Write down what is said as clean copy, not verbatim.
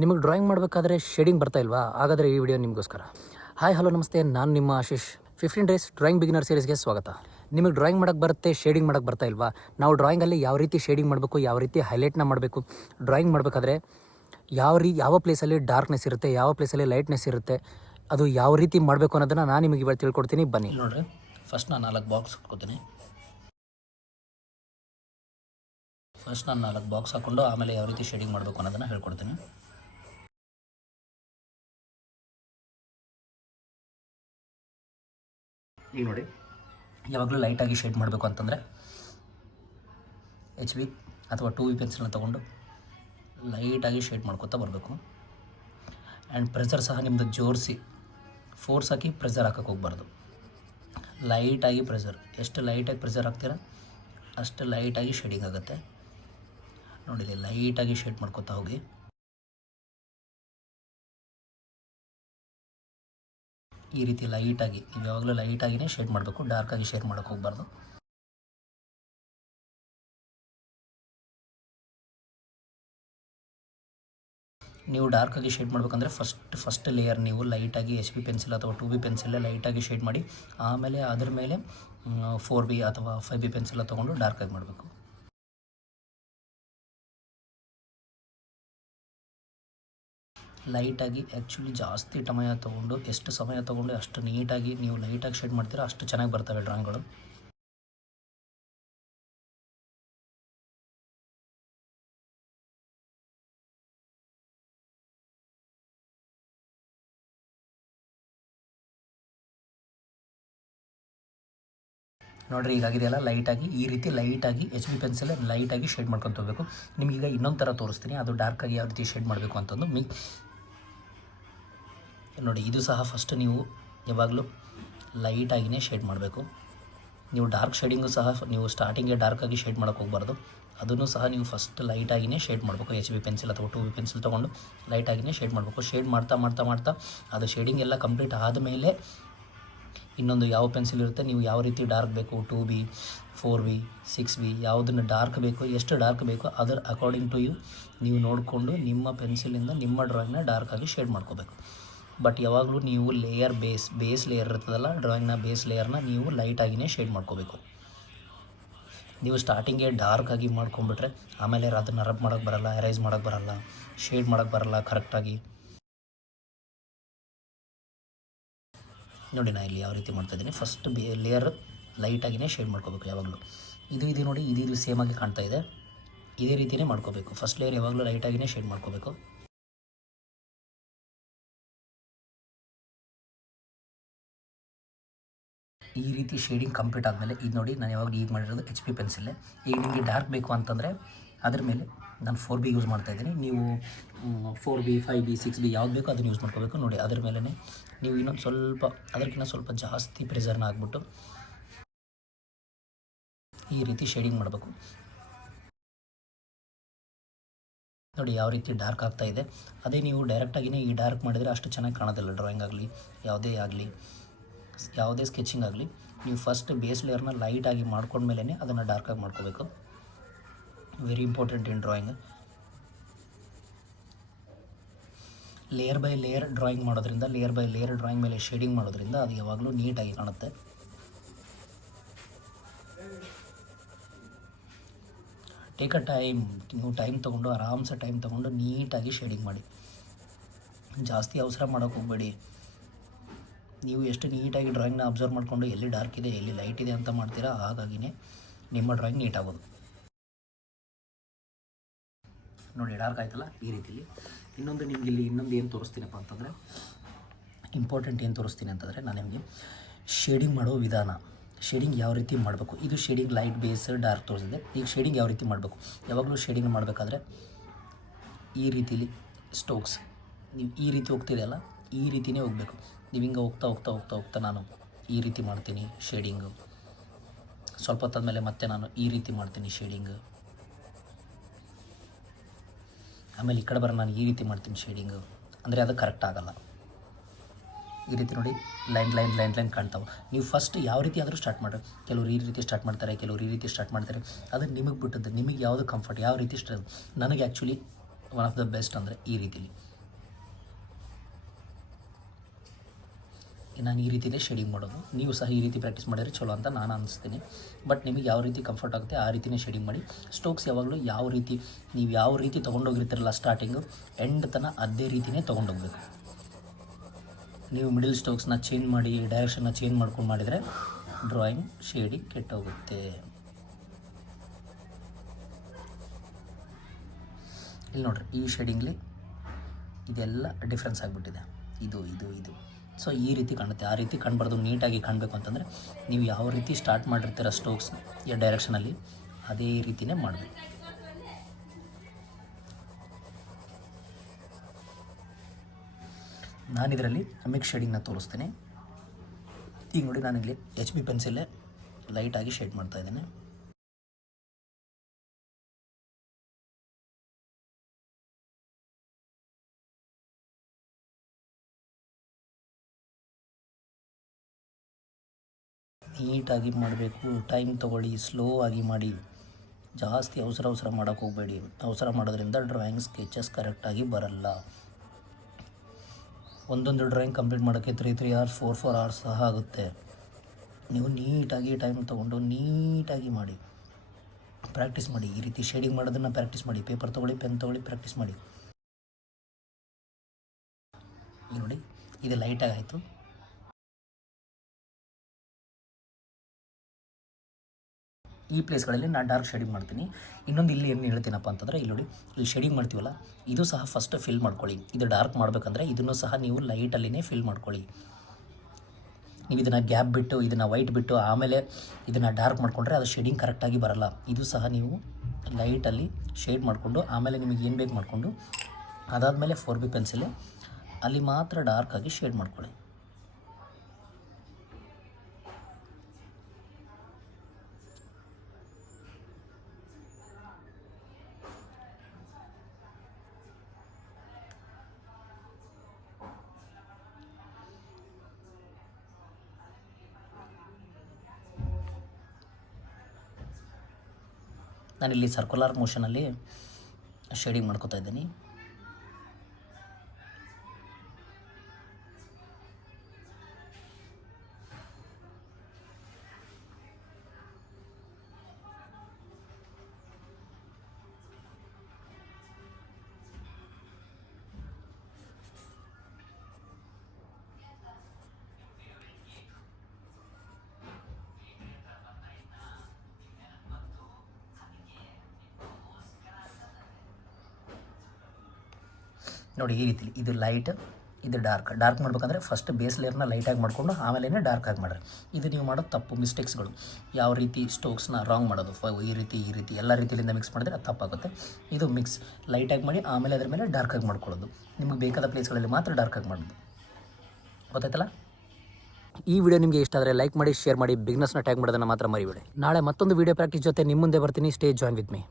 ನಿಮಗೆ ಡ್ರಾಯಿಂಗ್ ಮಾಡಬೇಕಾದ್ರೆ ಶೇಡಿಂಗ್ ಬರ್ತಾ ಇಲ್ವಾ? ಹಾಗಾದರೆ ಈ ವಿಡಿಯೋ ನಿಮಗೋಸ್ಕರ. ಹಾಯ್ ಹಲೋ ನಮಸ್ತೆ, ನಾನು ನಿಮ್ಮ ಆಶೀಶ್. 15 ಡೇಸ್ ಡ್ರಾಯಿಂಗ್ ಬಿಗಿನರ್ ಸೀರೀಸ್ಗೆ ಸ್ವಾಗತ. ನಿಮಗೆ ಡ್ರಾಯಿಂಗ್ ಮಾಡೋಕ್ಕೆ ಬರುತ್ತೆ, ಶೇಡಿಂಗ್ ಮಾಡೋಕ್ಕೆ ಬರ್ತಾ ಇಲ್ವಾ? ನಾವು ಡ್ರಾಯಿಂಗಲ್ಲಿ ಯಾವ ರೀತಿ ಶೇಡಿಂಗ್ ಮಾಡಬೇಕು, ಯಾವ ರೀತಿ ಹೈಲೈಟ್ನ ಮಾಡಬೇಕು, ಡ್ರಾಯಿಂಗ್ ಮಾಡಬೇಕಾದ್ರೆ ಯಾವ ಪ್ಲೇಸಲ್ಲಿ ಡಾರ್ಕ್ನೆಸ್ ಇರುತ್ತೆ, ಯಾವ ಪ್ಲೇಸಲ್ಲಿ ಲೈಟ್ನೆಸ್ ಇರುತ್ತೆ, ಅದು ಯಾವ ರೀತಿ ಮಾಡಬೇಕು ಅನ್ನೋದನ್ನು ನಾನು ನಿಮಗೆ ಇವಾಗ ತಿಳ್ಕೊಡ್ತೀನಿ. ಬನ್ನಿ ನೋಡಿರಿ. ಫಸ್ಟ್ ನಾನು 4 ಬಾಕ್ಸ್ ಹಾಕ್ಕೊತೀನಿ. ನಾನು 4 ಬಾಕ್ಸ್ ಹಾಕ್ಕೊಂಡು ಆಮೇಲೆ ಯಾವ ರೀತಿ ಶೇಡಿಂಗ್ ಮಾಡಬೇಕು ಅನ್ನೋದನ್ನು ಹೇಳ್ಕೊಡ್ತೀನಿ. ಈಗ ನೋಡಿ, ಯಾವಾಗಲೂ ಲೈಟಾಗಿ ಶೇಡ್ ಮಾಡಬೇಕು ಅಂತಂದರೆ HB ಅಥವಾ 2B ಪೆನ್ಸಿಲ್ನ ತೊಗೊಂಡು ಲೈಟಾಗಿ ಶೇಡ್ ಮಾಡ್ಕೊತಾ ಬರಬೇಕು. ಆ್ಯಂಡ್ ಪ್ರೆಸರ್ ಸಹ ನಿಮ್ಮದು ಜೋರಿಸಿ ಫೋರ್ಸ್ ಹಾಕಿ ಪ್ರೆಸರ್ ಹಾಕೋಕ್ಕೆ ಹೋಗ್ಬಾರ್ದು. ಲೈಟಾಗಿ ಪ್ರೆಸರ್, ಎಷ್ಟು ಲೈಟಾಗಿ ಪ್ರೆಸರ್ ಹಾಕ್ತೀರ ಅಷ್ಟು ಲೈಟಾಗಿ ಶೇಡಿಂಗ್ ಆಗುತ್ತೆ. ನೋಡಿ, ಲೈಟಾಗಿ ಶೇಡ್ ಮಾಡ್ಕೊತಾ ಹೋಗಿ. ಈ ರೀತಿ ಲೈಟಾಗಿ, ನೀವು ಯಾವಾಗಲೂ ಲೈಟಾಗಿಯೇ ಶೇಡ್ ಮಾಡಬೇಕು, ಡಾರ್ಕಾಗಿ ಶೇಡ್ ಮಾಡೋಕ್ಕೆ ಹೋಗಬಾರ್ದು. ನೀವು ಡಾರ್ಕಾಗಿ ಶೇಡ್ ಮಾಡಬೇಕಂದ್ರೆ ಫಸ್ಟ್ ಲೇಯರ್ ನೀವು ಲೈಟಾಗಿ HB ಪೆನ್ಸಿಲ್ ಅಥವಾ 2B ಪೆನ್ಸಿಲೇ ಲೈಟಾಗಿ ಶೇಡ್ ಮಾಡಿ, ಆಮೇಲೆ ಅದ್ರ ಮೇಲೆ 4B ಅಥವಾ 5B ಪೆನ್ಸಿಲ್ ತೊಗೊಂಡು ಡಾರ್ಕಾಗಿ ಮಾಡಬೇಕು. ಲೈಟಾಗಿ ಆ್ಯಕ್ಚುಲಿ ಜಾಸ್ತಿ ಎಷ್ಟು ಸಮಯ ತೊಗೊಂಡು ಅಷ್ಟು ನೀಟಾಗಿ ನೀವು ಲೈಟಾಗಿ ಶೇಡ್ ಮಾಡ್ತೀರಾ ಅಷ್ಟು ಚೆನ್ನಾಗಿ ಬರ್ತವೆ ಡ್ರಾಯಿಂಗ್ಗಳು. ನೋಡಿರಿ, ಈಗಾಗಿದೆಯಲ್ಲ ಲೈಟಾಗಿ, ಈ ರೀತಿ ಲೈಟಾಗಿ HB ಪೆನ್ಸಿಲ್ ಲೈಟಾಗಿ ಶೇಡ್ ಮಾಡ್ಕೊತ ಹೋಗಬೇಕು. ನಿಮಗೀಗ ಇನ್ನೊಂದು ಥರ ತೋರಿಸ್ತೀನಿ, ಅದು ಡಾರ್ಕಾಗಿ ಯಾವ ರೀತಿ ಶೇಡ್ ಮಾಡಬೇಕು ಅಂತಂದು. ನೋಡಿ, ಇದು ಸಹ ಫಸ್ಟ್ ನೀವು ಯಾವಾಗಲೂ ಲೈಟಾಗಿಯೇ ಶೇಡ್ ಮಾಡಬೇಕು. ನೀವು ಡಾರ್ಕ್ ಶೇಡಿಂಗು ಸಹ ನೀವು ಸ್ಟಾರ್ಟಿಂಗ್ಗೆ ಡಾರ್ಕಾಗಿ ಶೇಡ್ ಮಾಡೋಕ್ಕೆ ಹೋಗಬಾರ್ದು. ಅದನ್ನು ಸಹ ನೀವು ಫಸ್ಟ್ ಲೈಟಾಗಿಯೇ ಶೇಡ್ ಮಾಡಬೇಕು. HB ಪೆನ್ಸಿಲ್ ಅಥವಾ 2B ಪೆನ್ಸಿಲ್ ತೊಗೊಂಡು ಲೈಟಾಗಿಯೇ ಶೇಡ್ ಮಾಡಬೇಕು. ಶೇಡ್ ಮಾಡ್ತಾ ಅದು ಶೇಡಿಂಗ್ ಎಲ್ಲ ಕಂಪ್ಲೀಟ್ ಆದಮೇಲೆ ಇನ್ನೊಂದು ಯಾವ ಪೆನ್ಸಿಲ್ ಇರುತ್ತೆ, ನೀವು ಯಾವ ರೀತಿ ಡಾರ್ಕ್ ಬೇಕು, 2B 4B 6B ಯಾವುದನ್ನು ಡಾರ್ಕ್ ಬೇಕು, ಎಷ್ಟು ಡಾರ್ಕ್ ಬೇಕು ಅದರ ಅಕಾರ್ಡಿಂಗ್ ಟು ನೀವು ನೋಡಿಕೊಂಡು ನಿಮ್ಮ ಪೆನ್ಸಿಲಿಂದ ನಿಮ್ಮ ಡ್ರಾಯಿಂಗ್ನ ಡಾರ್ಕಾಗಿ ಶೇಡ್ ಮಾಡ್ಕೋಬೇಕು. ಬಟ್ ಯಾವಾಗಲೂ ನೀವು ಬೇಸ್ ಲೇಯರ್ ಇರ್ತದಲ್ಲ, ಡ್ರಾಯಿಂಗ್ನ ಬೇಸ್ ಲೇಯರ್ನ ನೀವು ಲೈಟಾಗಿಯೇ ಶೇಡ್ ಮಾಡ್ಕೋಬೇಕು. ನೀವು ಸ್ಟಾರ್ಟಿಂಗೇ ಡಾರ್ಕಾಗಿ ಮಾಡ್ಕೊಂಬಿಟ್ರೆ ಆಮೇಲೆ ಅದನ್ನು ರಬ್ ಮಾಡೋಕ್ಕೆ ಬರಲ್ಲ, ಎರೇಸ್ ಮಾಡೋಕ್ಕೆ ಬರಲ್ಲ, ಶೇಡ್ ಮಾಡೋಕ್ಕೆ ಬರಲ್ಲ ಕರೆಕ್ಟಾಗಿ. ನೋಡಿ, ನಾನು ಇಲ್ಲಿ ಯಾವ ರೀತಿ ಮಾಡ್ತಾಯಿದ್ದೀನಿ, ಫಸ್ಟ್ ಲೇಯರ್ ಲೈಟಾಗಿಯೇ ಶೇಡ್ ಮಾಡ್ಕೋಬೇಕು ಯಾವಾಗಲೂ. ಇದು ನೋಡಿ, ಇದು ಸೇಮಾಗಿ ಕಾಣ್ತಾ ಇದೆ, ಇದೇ ರೀತಿಯೇ ಮಾಡ್ಕೋಬೇಕು. ಫಸ್ಟ್ ಲೇಯರ್ ಯಾವಾಗಲೂ ಲೈಟಾಗಿಯೇ ಶೇಡ್ ಮಾಡ್ಕೋಬೇಕು. ಈ ರೀತಿ ಶೇಡಿಂಗ್ ಕಂಪ್ಲೀಟ್ ಆದಮೇಲೆ ಇದು ನೋಡಿ, ನಾನು ಯಾವಾಗ ಈಗ ಮಾಡಿರೋದು HB ಪೆನ್ಸಿಲ್ಲೇ. ಈಗ ನಿಮಗೆ ಡಾರ್ಕ್ ಬೇಕು ಅಂತಂದರೆ ಅದ್ರ ಮೇಲೆ ನಾನು 4B ಯೂಸ್ ಮಾಡ್ತಾಯಿದ್ದೀನಿ. ನೀವು 4B 5B 6B ಯಾವ್ದು ಬೇಕೋ ಅದನ್ನು ಯೂಸ್ ಮಾಡ್ಕೋಬೇಕು. ನೋಡಿ, ಅದ್ರ ಮೇಲೇ ನೀವು ಇನ್ನೊಂದು ಸ್ವಲ್ಪ ಅದಕ್ಕಿಂತ ಸ್ವಲ್ಪ ಜಾಸ್ತಿ ಪ್ರೆಸರ್ನ ಹಾಕ್ಬಿಟ್ಟು ಈ ರೀತಿ ಶೇಡಿಂಗ್ ಮಾಡಬೇಕು. ನೋಡಿ, ಯಾವ ರೀತಿ ಡಾರ್ಕ್ ಆಗ್ತಾ ಇದೆ. ಅದೇ ನೀವು ಡೈರೆಕ್ಟಾಗಿಯೇ ಈ ಡಾರ್ಕ್ ಮಾಡಿದರೆ ಅಷ್ಟು ಚೆನ್ನಾಗಿ ಕಾಣೋದಿಲ್ಲ. ಡ್ರಾಯಿಂಗ್ ಆಗಲಿ ಯಾವುದೇ ಸ್ಕೆಚಿಂಗ್ ಆಗಲಿ, ನೀವು ಫಸ್ಟ್ ಬೇಸ್ ಲೇಯರ್ನ ಲೈಟಾಗಿ ಮಾಡ್ಕೊಂಡ್ಮೇಲೆ ಅದನ್ನು ಡಾರ್ಕಾಗಿ ಮಾಡ್ಕೋಬೇಕು. Very important in drawing. Layer by layer drawing ಮಾಡೋದ್ರಿಂದ, ಲೇಯರ್ ಬೈ ಲೇಯರ್ ಡ್ರಾಯಿಂಗ್ ಮೇಲೆ ಶೇಡಿಂಗ್ ಮಾಡೋದ್ರಿಂದ ಅದು ಯಾವಾಗಲೂ ನೀಟಾಗಿ ಕಾಣುತ್ತೆ. ಟೇಕ್ ಅ ಟೈಮ್, ನೀವು ಟೈಮ್ ತೊಗೊಂಡು ಆರಾಮ್ಸೆ ಟೈಮ್ ತೊಗೊಂಡು ನೀಟಾಗಿ ಶೇಡಿಂಗ್ ಮಾಡಿ. ಜಾಸ್ತಿ ಅವಸರ ಮಾಡೋಕ್ಕೆ ಹೋಗಬೇಡಿ. ನೀವು ಎಷ್ಟು ನೀಟಾಗಿ ಡ್ರಾಯಿಂಗ್ನ ಅಬ್ಸರ್ವ್ ಮಾಡಿಕೊಂಡು ಎಲ್ಲಿ ಡಾರ್ಕ್ ಇದೆ ಎಲ್ಲಿ ಲೈಟ್ ಇದೆ ಅಂತ ಮಾಡ್ತೀರಾ, ಹಾಗಾಗಿನೇ ನಿಮ್ಮ ಡ್ರಾಯಿಂಗ್ ನೀಟಾಗೋದು. ನೋಡಿ, ಡಾರ್ಕ್ ಆಯ್ತಲ್ಲ ಈ ರೀತಿಲಿ. ಇನ್ನೊಂದು ಏನು ತೋರಿಸ್ತೀನಪ್ಪ ಅಂತಂದರೆ, ಇಂಪಾರ್ಟೆಂಟ್ ಏನು ತೋರಿಸ್ತೀನಿ ಅಂತಂದರೆ, ನಾನು ನಿಮಗೆ ಶೇಡಿಂಗ್ ಮಾಡೋ ವಿಧಾನ, ಶೇಡಿಂಗ್ ಯಾವ ರೀತಿ ಮಾಡಬೇಕು. ಇದು ಶೇಡಿಂಗ್ ಲೈಟ್ ಬೇಸ್ ಡಾರ್ಕ್ ತೋರಿಸಿದೆ. ಈಗ ಶೇಡಿಂಗ್ ಯಾವ ರೀತಿ ಮಾಡಬೇಕು. ಯಾವಾಗಲೂ ಶೇಡಿಂಗ್ ಮಾಡಬೇಕಾದ್ರೆ ಈ ರೀತಿಲಿ ಸ್ಟೋಕ್ಸ್, ನೀವು ಈ ರೀತಿ ಹೋಗ್ತಿದೆಯಲ್ಲ, ಈ ರೀತಿಯೇ ಹೋಗಬೇಕು. ನೀವು ಹಿಂಗೆ ಹೋಗ್ತಾ ನಾನು ಈ ರೀತಿ ಮಾಡ್ತೀನಿ ಶೇಡಿಂಗು. ಸ್ವಲ್ಪ ಹೊತ್ತಾದ್ಮೇಲೆ ಮತ್ತೆ ನಾನು ಈ ರೀತಿ ಮಾಡ್ತೀನಿ ಶೇಡಿಂಗು. ಆಮೇಲೆ ಈ ಕಡೆ ನಾನು ಈ ರೀತಿ ಮಾಡ್ತೀನಿ ಶೇಡಿಂಗು. ಅಂದರೆ ಅದು ಕರೆಕ್ಟ್ ಆಗೋಲ್ಲ. ಈ ರೀತಿ ನೋಡಿ, ಲೈನ್ ಕಾಣ್ತಾವೆ. ನೀವು ಫಸ್ಟ್ ಯಾವ ರೀತಿ ಆದರೂ ಸ್ಟಾರ್ಟ್ ಮಾಡಿ. ಕೆಲವರು ಈ ರೀತಿ ಸ್ಟಾರ್ಟ್ ಮಾಡ್ತಾರೆ, ಕೆಲವರು ಈ ರೀತಿ ಸ್ಟಾರ್ಟ್ ಮಾಡ್ತಾರೆ. ಅದು ನಿಮಗೆ ಬಿಟ್ಟದ್ದು, ನಿಮಗೆ ಯಾವುದು ಕಂಫರ್ಟ್, ಯಾವ ರೀತಿ ನನಗೆ actually one of the best ಅಂದರೆ ಈ ರೀತಿಲಿ ನಾನು ಈ ರೀತಿಯೇ ಶೇಡಿಂಗ್ ಮಾಡೋದು. ನೀವು ಸಹ ಈ ರೀತಿ ಪ್ರಾಕ್ಟೀಸ್ ಮಾಡಿದರೆ ಚಲೋ ಅಂತ ನಾನು ಅನಿಸ್ತೀನಿ. ಬಟ್ ನಿಮಗೆ ಯಾವ ರೀತಿ ಕಂಫರ್ಟ್ ಆಗುತ್ತೆ ಆ ರೀತಿಯೇ ಶೇಡಿಂಗ್ ಮಾಡಿ. ಸ್ಟ್ರೋಕ್ಸ್ ಯಾವಾಗಲೂ ನೀವು ಯಾವ ರೀತಿ ತೊಗೊಂಡೋಗಿರ್ತೀರಲ್ಲ ಸ್ಟಾರ್ಟಿಂಗು ಎಂಡ್ ತನಕ ಅದೇ ರೀತಿಯೇ ತೊಗೊಂಡೋಗ್ಬೇಕು. ನೀವು ಮಿಡಲ್ ಸ್ಟ್ರೋಕ್ಸ್ನ ಚೇಂಜ್ ಮಾಡಿ ಡೈರೆಕ್ಷನ್ನ ಚೇಂಜ್ ಮಾಡ್ಕೊಂಡು ಮಾಡಿದರೆ ಡ್ರಾಯಿಂಗ್ ಶೇಡಿಂಗ್ ಕೆಟ್ಟೋಗುತ್ತೆ. ಇಲ್ಲಿ ನೋಡಿರಿ, ಈ ಶೇಡಿಂಗ್ಲಿ ಇದೆಲ್ಲ ಡಿಫ್ರೆನ್ಸ್ ಆಗಿಬಿಟ್ಟಿದೆ. ಇದು ಸೊ ಈ ರೀತಿ ಕಾಣುತ್ತೆ. ಆ ರೀತಿ ಕಾಣಬಾರ್ದು. ನೀಟಾಗಿ ಕಾಣಬೇಕು ಅಂತಂದರೆ ನೀವು ಯಾವ ರೀತಿ ಸ್ಟಾರ್ಟ್ ಮಾಡಿರ್ತೀರ ಸ್ಟ್ರೋಕ್ಸ್ ಡೈರೆಕ್ಷನಲ್ಲಿ ಅದೇ ರೀತಿಯೇ ಮಾಡಬೇಕು. ನಾನಿದರಲ್ಲಿ ಮಿಕ್ಸ್ ಶೇಡಿಂಗ್ನ ತೋರಿಸ್ತೇನೆ. ಈಗ ನೋಡಿ, ನಾನಿಲ್ಲಿ HB ಪೆನ್ಸಿಲ್ಲೇ ಲೈಟಾಗಿ ಶೇಡ್ ಮಾಡ್ತಾಯಿದ್ದೇನೆ. ನೀಟಾಗಿ ಮಾಡಬೇಕು. ಟೈಮ್ ತೊಗೊಳ್ಳಿ, ಸ್ಲೋ ಆಗಿ ಮಾಡಿ. ಜಾಸ್ತಿ ಅವಸರ ಮಾಡೋಕ್ಕೆ ಹೋಗಬೇಡಿ. ಅವಸರ ಮಾಡೋದ್ರಿಂದ ಡ್ರಾಯಿಂಗ್ ಸ್ಕೆಚಸ್ ಕರೆಕ್ಟಾಗಿ ಬರಲ್ಲ. ಒಂದೊಂದು ಡ್ರಾಯಿಂಗ್ ಕಂಪ್ಲೀಟ್ ಮಾಡೋಕ್ಕೆ 3 hours 4 hours ಸಹ ಆಗುತ್ತೆ. ನೀವು ನೀಟಾಗಿ ಟೈಮ್ ತೊಗೊಂಡು ನೀಟಾಗಿ ಮಾಡಿ, ಪ್ರಾಕ್ಟೀಸ್ ಮಾಡಿ. ಈ ರೀತಿ ಶೇಡಿಂಗ್ ಮಾಡೋದನ್ನು ಪ್ರಾಕ್ಟೀಸ್ ಮಾಡಿ. ಪೇಪರ್ ತೊಗೊಳ್ಳಿ, ಪೆನ್ ತೊಗೊಳ್ಳಿ, ಪ್ರಾಕ್ಟೀಸ್ ಮಾಡಿ. ಈಗ ನೋಡಿ, ಇದು ಲೈಟಾಗಿ ಆಯಿತು. ಈ ಪ್ಲೇಸ್ಗಳಲ್ಲಿ ನಾನು ಡಾರ್ಕ್ ಶೇಡಿಂಗ್ ಮಾಡ್ತೀನಿ. ಇನ್ನೊಂದು ಇಲ್ಲಿ ಏನು ಹೇಳ್ತೀನಪ್ಪ ಅಂತಂದರೆ, ಇಲ್ಲಿ ನೋಡಿ, ಇಲ್ಲಿ ಶೇಡಿಂಗ್ ಮಾಡ್ತೀವಲ್ಲ, ಇದು ಸಹ ಫಸ್ಟ್ ಫಿಲ್ ಮಾಡ್ಕೊಳ್ಳಿ. ಇದು ಡಾರ್ಕ್ ಮಾಡಬೇಕಂದ್ರೆ ಇದನ್ನು ಸಹ ನೀವು ಲೈಟಲ್ಲಿನೇ ಫಿಲ್ ಮಾಡ್ಕೊಳ್ಳಿ. ನೀವು ಇದನ್ನು ಗ್ಯಾಪ್ ಬಿಟ್ಟು, ಇದನ್ನು ವೈಟ್ ಬಿಟ್ಟು ಆಮೇಲೆ ಇದನ್ನು ಡಾರ್ಕ್ ಮಾಡಿಕೊಂಡ್ರೆ ಅದು ಶೇಡಿಂಗ್ ಕರೆಕ್ಟಾಗಿ ಬರಲ್ಲ. ಇದು ಸಹ ನೀವು ಲೈಟಲ್ಲಿ ಶೇಡ್ ಮಾಡಿಕೊಂಡು ಆಮೇಲೆ ನಿಮಗೆ ಏನು ಬೇಕು ಮಾಡಿಕೊಂಡು ಅದಾದಮೇಲೆ 4B ಪೆನ್ಸಿಲ್ ಅಲ್ಲಿ ಮಾತ್ರ ಡಾರ್ಕಾಗಿ ಶೇಡ್ ಮಾಡ್ಕೊಳ್ಳಿ. ನಾನಿಲ್ಲಿ ಸರ್ಕ್ಯುಲರ್ ಮೋಷನಲ್ಲಿ ಶೇಡಿಂಗ್ ಮಾಡ್ಕೋತಾ ಇದ್ದೀನಿ. ನೋಡಿ, ಈ ರೀತಿ ಇದು ಲೈಟ್, ಇದು ಡಾರ್ಕ್ ಮಾಡಬೇಕಂದ್ರೆ ಫಸ್ಟ್ ಬೇಸ್ ಲೇಯರ್ನ ಲೈಟಾಗಿ ಮಾಡಿಕೊಂಡು ಆಮೇಲೆ ಡಾರ್ಕ್ ಆಗಿ ಮಾಡಿರಿ. ಇದು ನೀವು ಮಾಡೋದು ತಪ್ಪು, ಮಿಸ್ಟೇಕ್ಸ್ಗಳು. ಯಾವ ರೀತಿ ಸ್ಟ್ರೋಕ್ಸ್ನ ರಾಂಗ್ ಮಾಡೋದು, ಈ ರೀತಿ ಎಲ್ಲ ರೀತಿಯಿಂದ ಮಿಕ್ಸ್ ಮಾಡಿದ್ರೆ ಅದು ತಪ್ಪಾಗುತ್ತೆ. ಇದು ಮಿಕ್ಸ್ ಲೈಟಾಗಿ ಮಾಡಿ ಆಮೇಲೆ ಅದ್ರ ಮೇಲೆ ಡಾರ್ಕಾಗಿ ಮಾಡ್ಕೊಳ್ಳೋದು. ನಿಮಗೆ ಬೇಕಾದ ಪ್ಲೇಸ್ಗಳಲ್ಲಿ ಮಾತ್ರ ಡಾರ್ಕಾಗಿ ಮಾಡೋದು. ಗೊತ್ತಾಯ್ತಲ್ಲ? ಈ ವಿಡಿಯೋ ನಿಮಗೆ ಇಷ್ಟ ಆದರೆ ಲೈಕ್ ಮಾಡಿ, ಶೇರ್ ಮಾಡಿ, ಬಿಗ್ನೆಸ್ನ ಟ್ಯಾಗ್ ಮಾಡೋದನ್ನು ಮಾತ್ರ ಮರಿಬೇಡಿ. ನಾಳೆ ಮತ್ತೊಂದು ವಿಡಿಯೋ ಪ್ರಾಕ್ಟೀಸ್ ಜೊತೆ ನಿಮ್ಮ ಮುಂದೆ ಬರ್ತೀನಿ. Stay join with me.